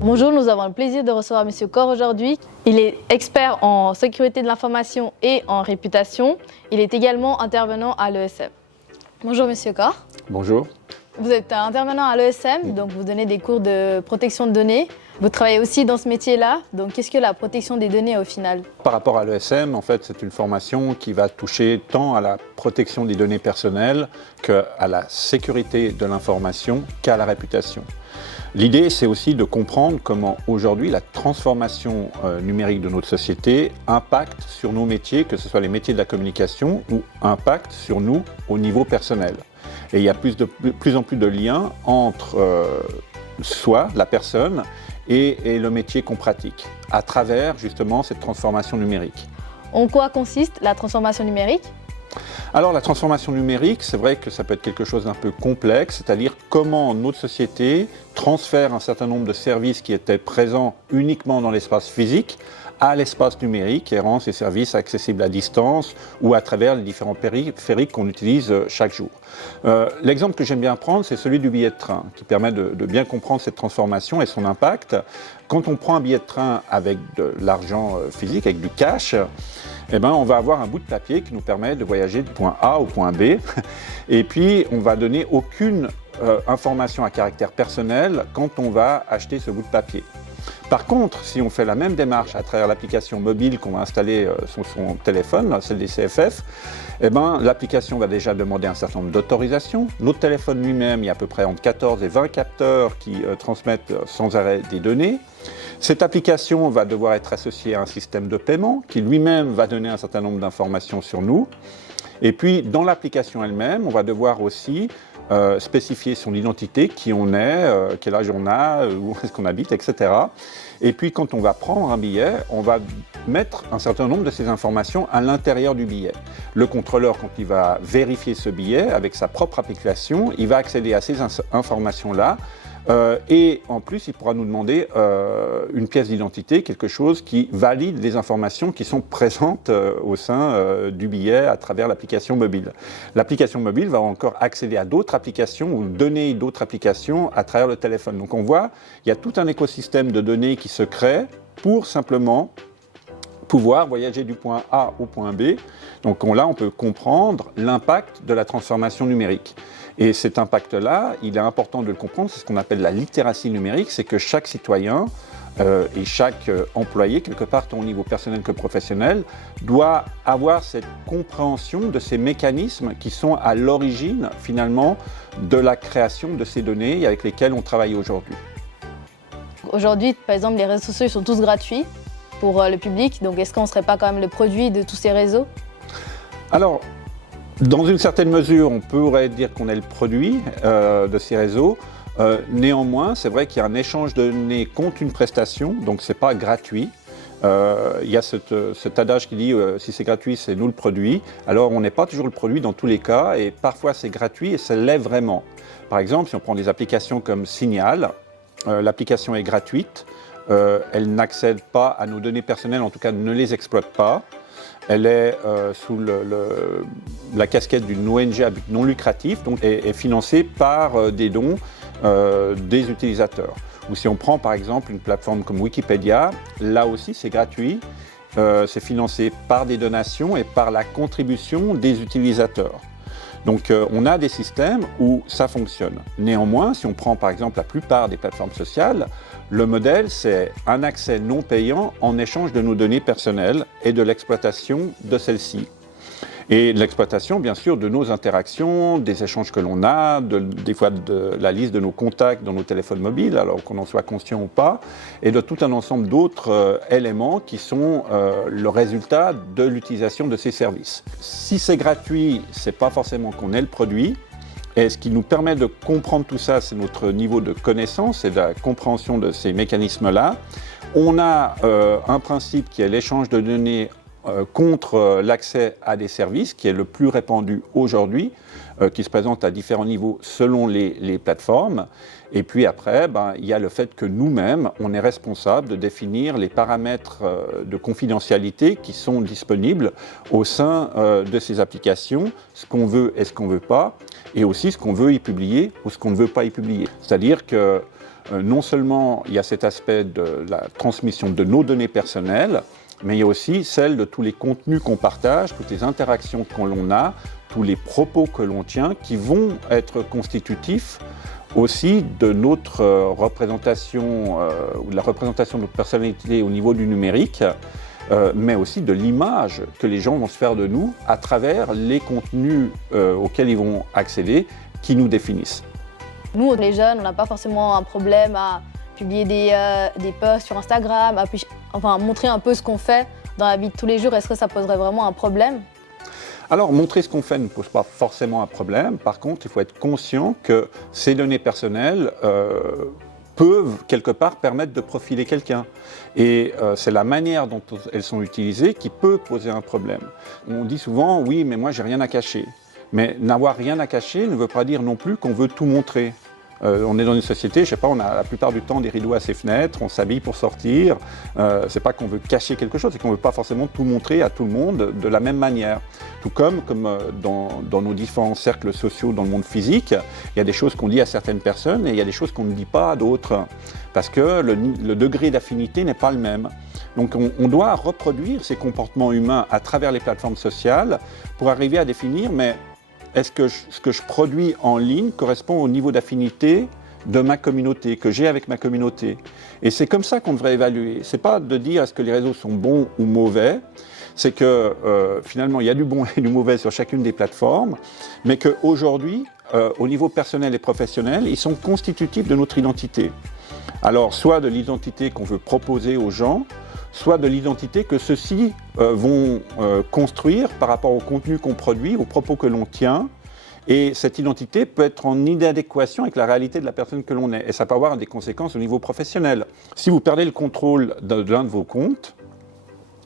Bonjour, nous avons le plaisir de recevoir M. Corr aujourd'hui. Il est expert en sécurité de l'information et en réputation. Il est également intervenant à l'ESM. Bonjour M. Corr. Bonjour. Vous êtes intervenant à l'ESM, donc vous donnez des cours de protection de données. Vous travaillez aussi dans ce métier-là, donc qu'est-ce que la protection des données au final? Par rapport à l'ESM, en fait, c'est une formation qui va toucher tant à la protection des données personnelles qu'à la sécurité de l'information qu'à la réputation. L'idée, c'est aussi de comprendre comment aujourd'hui la transformation numérique de notre société impacte sur nos métiers, que ce soit les métiers de la communication ou impacte sur nous au niveau personnel. Et il y a plus en plus de liens entre soi, la personne, et le métier qu'on pratique, à travers justement cette transformation numérique. En quoi consiste la transformation numérique? Alors la transformation numérique, c'est vrai que ça peut être quelque chose d'un peu complexe, c'est-à-dire comment notre société transfère un certain nombre de services qui étaient présents uniquement dans l'espace physique à l'espace numérique et rend ces services accessibles à distance ou à travers les différents périphériques qu'on utilise chaque jour. L'exemple que j'aime bien prendre, c'est celui du billet de train, qui permet de bien comprendre cette transformation et son impact. Quand on prend un billet de train avec de l'argent physique, avec du cash, eh ben, on va avoir un bout de papier qui nous permet de voyager du point A au point B. Et puis, on ne va donner aucune information à caractère personnel quand on va acheter ce bout de papier. Par contre, si on fait la même démarche à travers l'application mobile qu'on va installer sur son téléphone, celle des CFF, eh ben, l'application va déjà demander un certain nombre d'autorisations. Notre téléphone lui-même, il y a à peu près entre 14 et 20 capteurs qui transmettent sans arrêt des données. Cette application va devoir être associée à un système de paiement qui lui-même va donner un certain nombre d'informations sur nous. Et puis, dans l'application elle-même, on va devoir aussi spécifier son identité, qui on est, quel âge on a, où est-ce qu'on habite, etc. Et puis quand on va prendre un billet, on va mettre un certain nombre de ces informations à l'intérieur du billet. Le contrôleur, quand il va vérifier ce billet avec sa propre application, il va accéder à ces informations-là. Et en plus, il pourra nous demander une pièce d'identité, quelque chose qui valide les informations qui sont présentes au sein du billet à travers l'application mobile. L'application mobile va encore accéder à d'autres applications ou donner d'autres applications à travers le téléphone. Donc on voit, il y a tout un écosystème de données qui se crée pour simplement pouvoir voyager du point A au point B. Donc là, on peut comprendre l'impact de la transformation numérique. Et cet impact-là, il est important de le comprendre, c'est ce qu'on appelle la littératie numérique, c'est que chaque citoyen et chaque employé, quelque part tant au niveau personnel que professionnel, doit avoir cette compréhension de ces mécanismes qui sont à l'origine, finalement, de la création de ces données avec lesquelles on travaille aujourd'hui. Aujourd'hui, par exemple, les réseaux sociaux sont tous gratuits pour le public, donc est-ce qu'on ne serait pas quand même le produit de tous ces réseaux? Alors, dans une certaine mesure, on pourrait dire qu'on est le produit de ces réseaux. Néanmoins, c'est vrai qu'il y a un échange de données contre une prestation, donc ce n'est pas gratuit. Il y a cet adage qui dit si c'est gratuit, c'est nous le produit. Alors, on n'est pas toujours le produit dans tous les cas, et parfois c'est gratuit et ça l'est vraiment. Par exemple, si on prend des applications comme Signal, l'application est gratuite, elle n'accède pas à nos données personnelles, en tout cas ne les exploite pas. Elle est sous la casquette d'une ONG à but non lucratif, donc est financée par des dons des utilisateurs. Ou si on prend par exemple une plateforme comme Wikipédia, là aussi c'est gratuit, c'est financé par des donations et par la contribution des utilisateurs. Donc on a des systèmes où ça fonctionne. Néanmoins, si on prend par exemple la plupart des plateformes sociales, le modèle c'est un accès non payant en échange de nos données personnelles et de l'exploitation de celles-ci. Et de l'exploitation, bien sûr, de nos interactions, des échanges que l'on a, des fois de la liste de nos contacts dans nos téléphones mobiles, alors qu'on en soit conscient ou pas, et de tout un ensemble d'autres éléments qui sont le résultat de l'utilisation de ces services. Si c'est gratuit, c'est pas forcément qu'on est le produit. Et ce qui nous permet de comprendre tout ça, c'est notre niveau de connaissance et de la compréhension de ces mécanismes-là. On a un principe qui est l'échange de données contre l'accès à des services, qui est le plus répandu aujourd'hui. qui se présentent à différents niveaux selon les plateformes. Et puis après, il y a le fait que nous-mêmes, on est responsable de définir les paramètres de confidentialité qui sont disponibles au sein de ces applications, ce qu'on veut et ce qu'on ne veut pas, et aussi ce qu'on veut y publier ou ce qu'on ne veut pas y publier. C'est-à-dire que non seulement il y a cet aspect de la transmission de nos données personnelles, mais il y a aussi celle de tous les contenus qu'on partage, toutes les interactions que l'on a, tous les propos que l'on tient, qui vont être constitutifs aussi de notre représentation, ou de la représentation de notre personnalité au niveau du numérique, mais aussi de l'image que les gens vont se faire de nous à travers les contenus auxquels ils vont accéder, qui nous définissent. Nous, les jeunes, on n'a pas forcément un problème à publier des posts sur Instagram, à montrer un peu ce qu'on fait dans la vie de tous les jours. Est-ce que ça poserait vraiment un problème ? Alors, montrer ce qu'on fait ne pose pas forcément un problème. Par contre, il faut être conscient que ces données personnelles peuvent, quelque part, permettre de profiler quelqu'un. Et c'est la manière dont elles sont utilisées qui peut poser un problème. On dit souvent, oui, mais moi, j'ai rien à cacher. Mais n'avoir rien à cacher ne veut pas dire non plus qu'on veut tout montrer. On est dans une société, je sais pas, on a la plupart du temps des rideaux à ses fenêtres, on s'habille pour sortir. C'est pas qu'on veut cacher quelque chose, c'est qu'on veut pas forcément tout montrer à tout le monde de la même manière. Tout comme dans nos différents cercles sociaux dans le monde physique, il y a des choses qu'on dit à certaines personnes et il y a des choses qu'on ne dit pas à d'autres. Parce que le degré d'affinité n'est pas le même. Donc on doit reproduire ces comportements humains à travers les plateformes sociales pour arriver à définir, mais est-ce que ce que je produis en ligne correspond au niveau d'affinité de ma communauté, que j'ai avec ma communauté? Et c'est comme ça qu'on devrait évaluer. C'est pas de dire est-ce que les réseaux sont bons ou mauvais, c'est que finalement il y a du bon et du mauvais sur chacune des plateformes, mais qu'aujourd'hui, au niveau personnel et professionnel, ils sont constitutifs de notre identité. Alors soit de l'identité qu'on veut proposer aux gens, soit de l'identité que ceux-ci vont construire par rapport au contenu qu'on produit, aux propos que l'on tient. Et cette identité peut être en inadéquation avec la réalité de la personne que l'on est. Et ça peut avoir des conséquences au niveau professionnel. Si vous perdez le contrôle de l'un de vos comptes,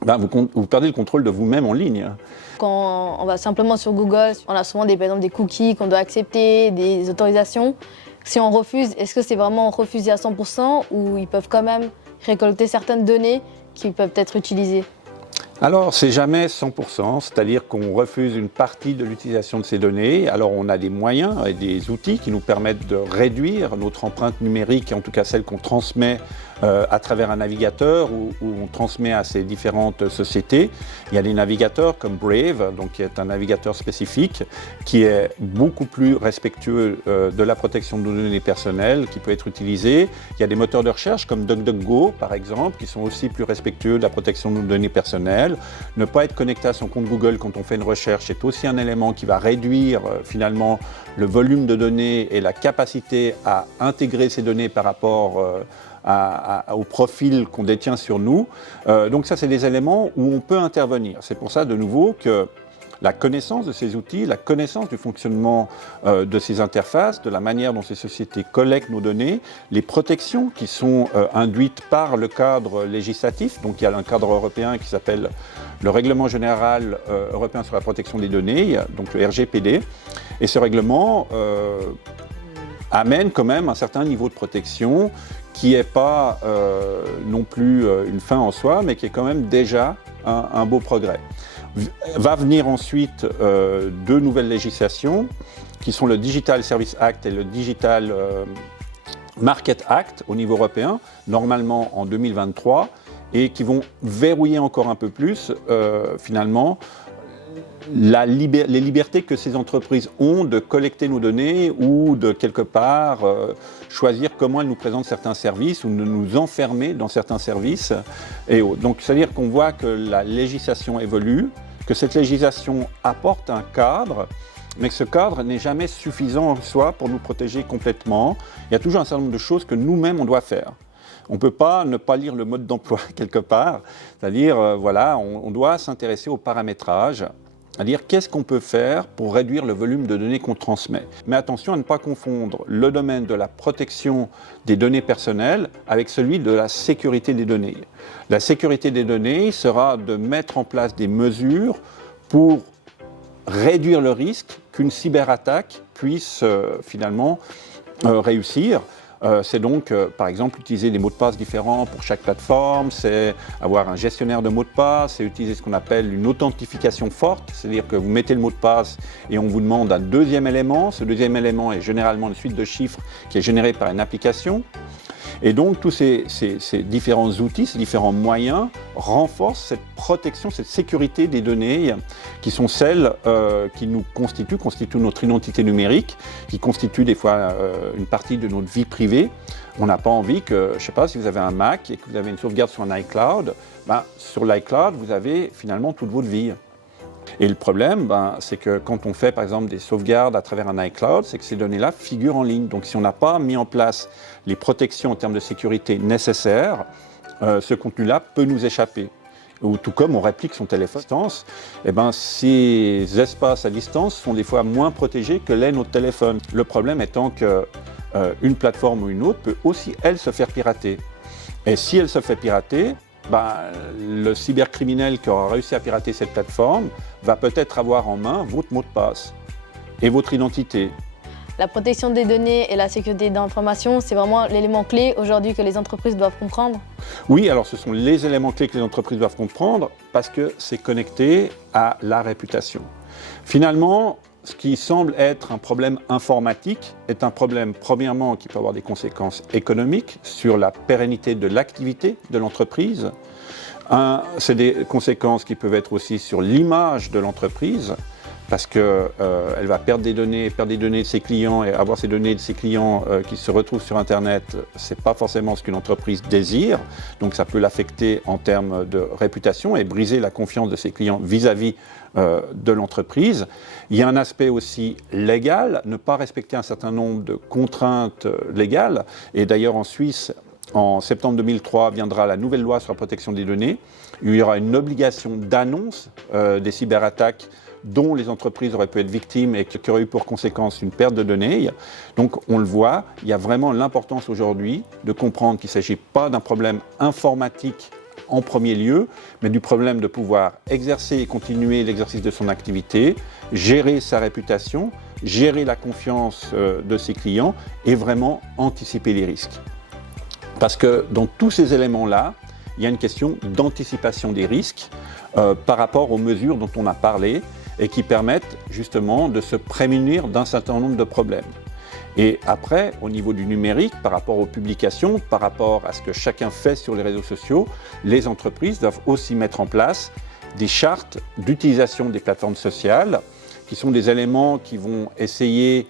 vous perdez le contrôle de vous-même en ligne. Quand on va simplement sur Google, on a souvent par exemple des cookies qu'on doit accepter, des autorisations. Si on refuse, est-ce que c'est vraiment refusé à 100% ou ils peuvent quand même récolter certaines données qui peuvent être utilisées? Alors, c'est jamais 100%, c'est-à-dire qu'on refuse une partie de l'utilisation de ces données. Alors, on a des moyens et des outils qui nous permettent de réduire notre empreinte numérique, en tout cas celle qu'on transmet à travers un navigateur ou on transmet à ces différentes sociétés. Il y a des navigateurs comme Brave, donc qui est un navigateur spécifique, qui est beaucoup plus respectueux de la protection de nos données personnelles, qui peut être utilisé. Il y a des moteurs de recherche comme DuckDuckGo, par exemple, qui sont aussi plus respectueux de la protection de nos données personnelles. Ne pas être connecté à son compte Google quand on fait une recherche est aussi un élément qui va réduire finalement le volume de données et la capacité à intégrer ces données par rapport au profil qu'on détient sur nous. Donc ça, c'est des éléments où on peut intervenir. C'est pour ça, de nouveau, que la connaissance de ces outils, la connaissance du fonctionnement de ces interfaces, de la manière dont ces sociétés collectent nos données, les protections qui sont induites par le cadre législatif. Donc il y a un cadre européen qui s'appelle le Règlement général européen sur la protection des données, donc le RGPD. Et ce règlement amène quand même un certain niveau de protection qui n'est pas non plus une fin en soi, mais qui est quand même déjà un beau progrès. Va venir ensuite deux nouvelles législations, qui sont le Digital Service Act et le Digital Market Act au niveau européen, normalement en 2023, et qui vont verrouiller encore un peu plus, finalement, les libertés que ces entreprises ont de collecter nos données ou de quelque part choisir comment elles nous présentent certains services ou de nous enfermer dans certains services et autres. Donc c'est-à-dire qu'on voit que la législation évolue, que cette législation apporte un cadre, mais que ce cadre n'est jamais suffisant en soi pour nous protéger complètement. Il y a toujours un certain nombre de choses que nous-mêmes on doit faire. On ne peut pas ne pas lire le mode d'emploi quelque part, c'est-à-dire voilà, on doit s'intéresser au paramétrage. C'est-à-dire qu'est-ce qu'on peut faire pour réduire le volume de données qu'on transmet. Mais attention à ne pas confondre le domaine de la protection des données personnelles avec celui de la sécurité des données. La sécurité des données sera de mettre en place des mesures pour réduire le risque qu'une cyberattaque puisse finalement réussir. C'est donc, par exemple, utiliser des mots de passe différents pour chaque plateforme, c'est avoir un gestionnaire de mots de passe, c'est utiliser ce qu'on appelle une authentification forte, c'est-à-dire que vous mettez le mot de passe et on vous demande un deuxième élément. Ce deuxième élément est généralement une suite de chiffres qui est générée par une application. Et donc, tous ces différents outils, ces différents moyens renforcent cette protection, cette sécurité des données qui sont celles qui nous constituent notre identité numérique, qui constituent des fois une partie de notre vie privée. On n'a pas envie que, je ne sais pas, si vous avez un Mac et que vous avez une sauvegarde sur un iCloud, sur l'iCloud, vous avez finalement toute votre vie. Et le problème, c'est que quand on fait par exemple des sauvegardes à travers un iCloud, c'est que ces données-là figurent en ligne. Donc si on n'a pas mis en place les protections en termes de sécurité nécessaires, ce contenu-là peut nous échapper. Ou tout comme on réplique son téléphone à distance, ces espaces à distance sont des fois moins protégés que l'est notre téléphone. Le problème étant qu'une plateforme ou une autre peut aussi, elle, se faire pirater. Et si elle se fait pirater, le cybercriminel qui aura réussi à pirater cette plateforme va peut-être avoir en main votre mot de passe et votre identité. La protection des données et la sécurité d'information, c'est vraiment l'élément clé aujourd'hui que les entreprises doivent comprendre. Oui, alors ce sont les éléments clés que les entreprises doivent comprendre parce que c'est connecté à la réputation. Finalement, ce qui semble être un problème informatique est un problème, premièrement, qui peut avoir des conséquences économiques sur la pérennité de l'activité de l'entreprise. C'est des conséquences qui peuvent être aussi sur l'image de l'entreprise, parce qu'elle va perdre des données de ses clients, et avoir ces données de ses clients qui se retrouvent sur Internet, ce n'est pas forcément ce qu'une entreprise désire. Donc ça peut l'affecter en termes de réputation et briser la confiance de ses clients vis-à-vis de l'entreprise. Il y a un aspect aussi légal, ne pas respecter un certain nombre de contraintes légales. Et d'ailleurs en Suisse, en septembre 2003, viendra la nouvelle loi sur la protection des données. Il y aura une obligation d'annonce des cyberattaques dont les entreprises auraient pu être victimes et qui auraient eu pour conséquence une perte de données. Donc on le voit, il y a vraiment l'importance aujourd'hui de comprendre qu'il ne s'agit pas d'un problème informatique en premier lieu, mais du problème de pouvoir exercer et continuer l'exercice de son activité, gérer sa réputation, gérer la confiance de ses clients et vraiment anticiper les risques. Parce que dans tous ces éléments-là, il y a une question d'anticipation des risques par rapport aux mesures dont on a parlé et qui permettent justement de se prémunir d'un certain nombre de problèmes. Et après, au niveau du numérique, par rapport aux publications, par rapport à ce que chacun fait sur les réseaux sociaux, les entreprises doivent aussi mettre en place des chartes d'utilisation des plateformes sociales, qui sont des éléments qui vont essayer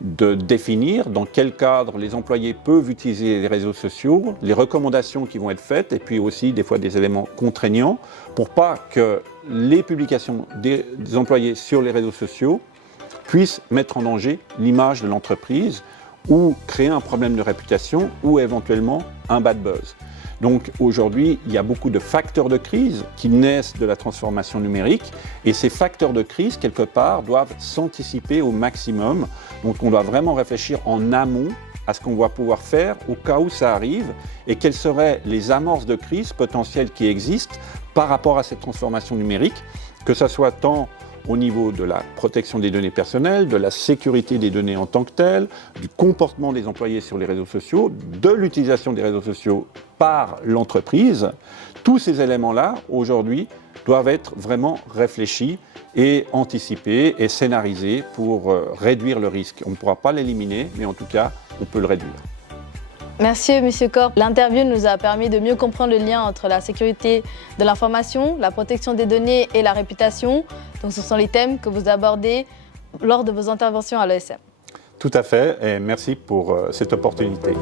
de définir dans quel cadre les employés peuvent utiliser les réseaux sociaux, les recommandations qui vont être faites, et puis aussi des fois des éléments contraignants, pour pas que les publications des employés sur les réseaux sociaux puissent mettre en danger l'image de l'entreprise ou créer un problème de réputation ou éventuellement un bad buzz. Donc aujourd'hui, il y a beaucoup de facteurs de crise qui naissent de la transformation numérique et ces facteurs de crise, quelque part, doivent s'anticiper au maximum. Donc on doit vraiment réfléchir en amont à ce qu'on va pouvoir faire au cas où ça arrive et quelles seraient les amorces de crise potentielles qui existent par rapport à cette transformation numérique, que ce soit tant au niveau de la protection des données personnelles, de la sécurité des données en tant que telles, du comportement des employés sur les réseaux sociaux, de l'utilisation des réseaux sociaux par l'entreprise. Tous ces éléments-là, aujourd'hui, doivent être vraiment réfléchis et anticipés et scénarisés pour réduire le risque. On ne pourra pas l'éliminer, mais en tout cas, on peut le réduire. Merci M. Corp. L'interview nous a permis de mieux comprendre le lien entre la sécurité de l'information, la protection des données et la réputation. Donc ce sont les thèmes que vous abordez lors de vos interventions à l'ESM. Tout à fait, et merci pour cette opportunité.